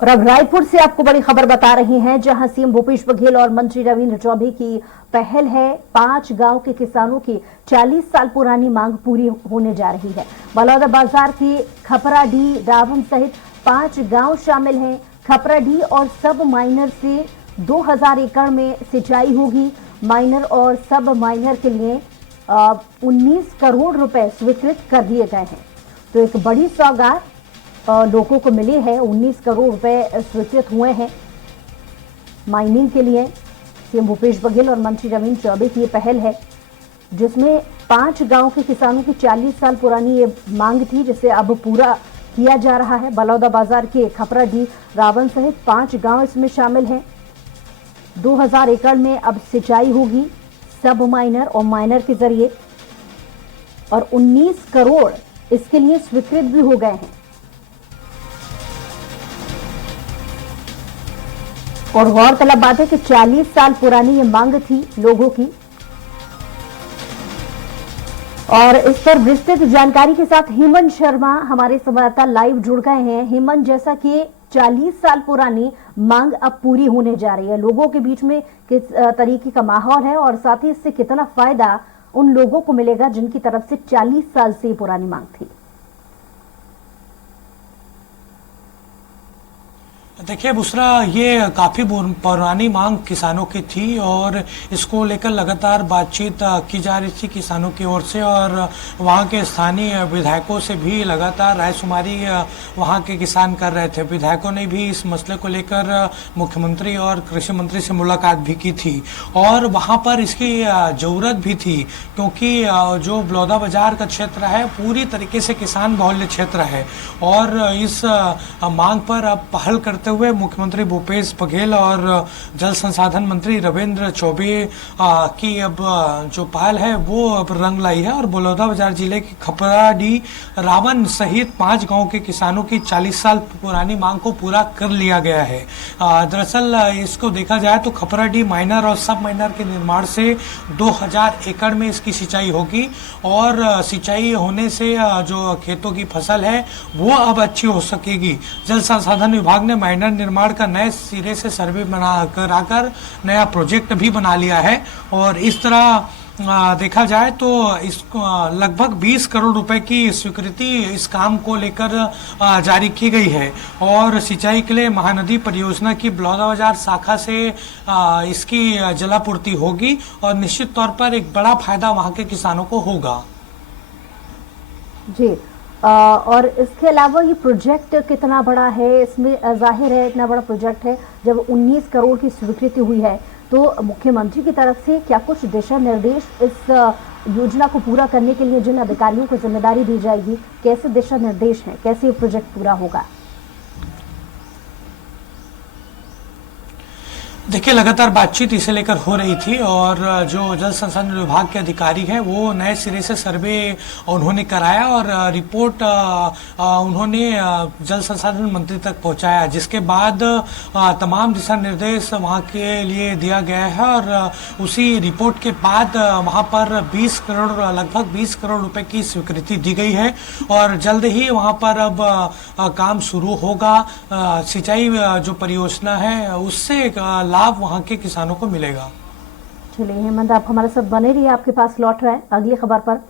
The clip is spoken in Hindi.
और अब रायपुर से आपको बड़ी खबर बता रही हैं, जहां सीएम भूपेश बघेल और मंत्री रविंद्र चौबे की पहल है। 5 गांव के किसानों की 40 साल पुरानी मांग पूरी होने जा रही है। बलौदाबाजार की खपराडीह, रावण सहित 5 गांव शामिल हैं। खपराडीह और सब माइनर से 2000 एकड़ में सिंचाई होगी। माइनर और सब माइनर के लिए 19 करोड़ रुपए स्वीकृत कर दिए गए हैं। तो एक बड़ी सौगात लोगों को मिली है। 19 करोड़ रुपए स्वीकृत हुए हैं माइनिंग के लिए। सीएम भूपेश बघेल और मंत्री रविंद्र चौबे की ये पहल है, जिसमें 5 गांव के किसानों की 40 साल पुरानी ये मांग थी, जिसे अब पूरा किया जा रहा है। बलौदाबाजार के खपराडीह, रावण सहित 5 गांव इसमें शामिल हैं। 2000 एकड़ में अब सिंचाई होगी सब माइनर और माइनर के जरिए, और 19 करोड़ इसके लिए स्वीकृत भी हो गए हैं। और गौरतलब बात है कि 40 साल पुरानी ये मांग थी लोगों की। और इस पर विस्तृत जानकारी के साथ हेमंत शर्मा हमारे संवाददाता लाइव जुड़ गए हैं। हेमंत, जैसा कि 40 साल पुरानी मांग अब पूरी होने जा रही है, लोगों के बीच में किस तरीके का माहौल है और साथ ही इससे कितना फायदा उन लोगों को मिलेगा जिनकी तरफ से 40 साल से पुरानी मांग थी? देखिए बुसरा, ये काफ़ी पुरानी मांग किसानों की थी और इसको लेकर लगातार बातचीत की जा रही थी किसानों की ओर से, और वहाँ के स्थानीय विधायकों से भी लगातार रायशुमारी वहाँ के किसान कर रहे थे। विधायकों ने भी इस मसले को लेकर मुख्यमंत्री और कृषि मंत्री से मुलाकात भी की थी, और वहाँ पर इसकी ज़रूरत भी थी, क्योंकि जो बलौदाबाजार का क्षेत्र है पूरी तरीके से किसान बहुल्य क्षेत्र है। और इस मांग पर अब पहल करते हुए मुख्यमंत्री भूपेश बघेल और जल संसाधन मंत्री रविंद्र चौबे की अब जो पहल है वो अब रंग लाई है, और बलौदाबाजार जिले के खपराडीह, रावण सहित 5 गांव के किसानों की 40 साल पुरानी मांग को पूरा कर लिया गया है। दरअसल इसको देखा जाए तो खपराडीह माइनर और सब माइनर के निर्माण से 2000 एकड़ में इसकी सिंचाई होगी, और सिंचाई होने से जो खेतों की फसल है वो अब अच्छी हो सकेगी। जल संसाधन विभाग ने माइनर निर्माण का नए सिरे से सर्वे कराकर नया प्रोजेक्ट भी बना लिया है, और इस तरह देखा जाए तो इसको लगभग 20 करोड़ रुपए की स्वीकृति इस काम को लेकर जारी की गई है। और सिंचाई के लिए महानदी परियोजना की बलौदाबाजार शाखा से इसकी जलापूर्ति होगी, और निश्चित तौर पर एक बड़ा फायदा वहां के किसानों को होगा। जी, और इसके अलावा ये प्रोजेक्ट कितना बड़ा है? इसमें जाहिर है इतना बड़ा प्रोजेक्ट है, जब 19 करोड़ की स्वीकृति हुई है तो मुख्यमंत्री की तरफ से क्या कुछ दिशा निर्देश इस योजना को पूरा करने के लिए जिन अधिकारियों को जिम्मेदारी दी जाएगी, कैसे दिशा निर्देश हैं, कैसे ये प्रोजेक्ट पूरा होगा? देखिए लगातार बातचीत इसे लेकर हो रही थी, और जो जल संसाधन विभाग के अधिकारी हैं वो नए सिरे से सर्वे उन्होंने कराया, और रिपोर्ट उन्होंने जल संसाधन मंत्री तक पहुंचाया, जिसके बाद तमाम दिशा निर्देश वहां के लिए दिया गया है। और उसी रिपोर्ट के बाद वहां पर लगभग 20 करोड़ रुपए की स्वीकृति दी गई है, और जल्द ही वहां पर अब काम शुरू होगा। सिंचाई जो परियोजना है उससे लाभ वहां के किसानों को मिलेगा। चलिए हेमंत, आप हमारे साथ बने रहिए, आपके पास लौट रहा है अगली खबर पर।